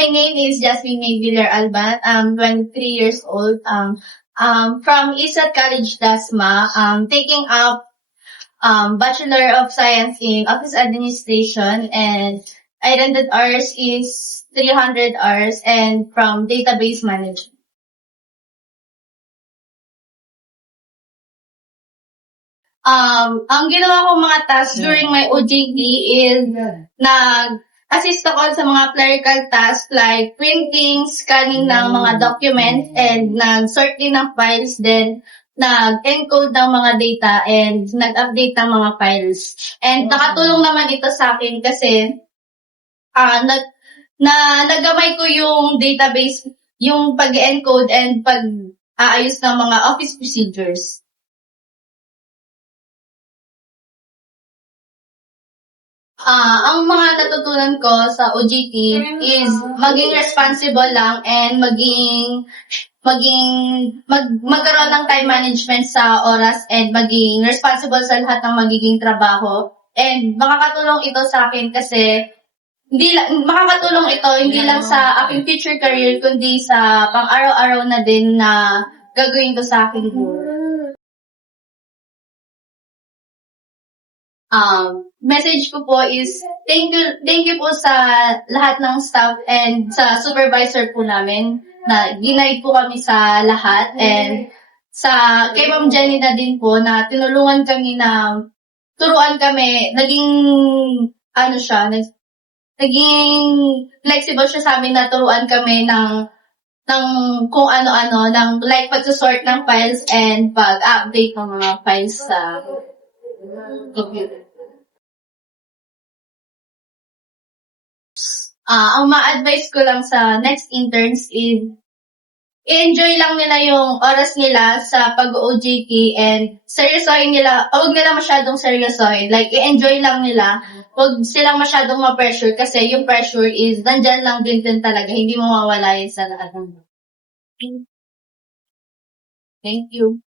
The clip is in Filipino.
My name is Jasmine May Villar Alban. I'm 23 years old. From ISAT College, Dasma. Taking up Bachelor of Science in Office Administration, and attended hours is 300 hours, and from Database Management. Ang ginawa ko mga tasks during my OJT is nag-assist ako sa mga clerical tasks like printing, scanning ng mga documents, and nag-sort din ng files, then nag-encode ng mga data, and nag-update ng mga files. And nakatulong naman ito sa akin kasi nagamay ko yung database, yung pag-encode and pag-aayos ng mga office procedures. Ang mga natutunan ko sa OJT is maging responsible lang and magkaroon ng time management sa oras, and maging responsible sa lahat ng magiging trabaho. And makakatulong ito sa akin kasi makakatulong ito hindi lang sa aking future career, kundi sa pang-araw-araw na din na gagawin ko sa aking buhay. Message ko po is thank you po sa lahat ng staff and sa supervisor po namin na ginide po kami sa lahat, and sa kay Ma'am Jenny na din po na tinulungan kami na turuan kami, naging flexible siya sa amin na turuan kami ng kung ano-ano, ng like pag-sort ng files and pag-update ng mga files sa computer. Ang ma-advise ko lang sa next interns is i-enjoy lang nila yung oras nila sa pag-OJT, and seryosohin nila, huwag nila masyadong seryosohin. Like, i-enjoy lang nila. Huwag silang masyadong ma-pressure kasi yung pressure is nandyan lang din talaga. Hindi mo mawala yun sa lahat ng. Thank you.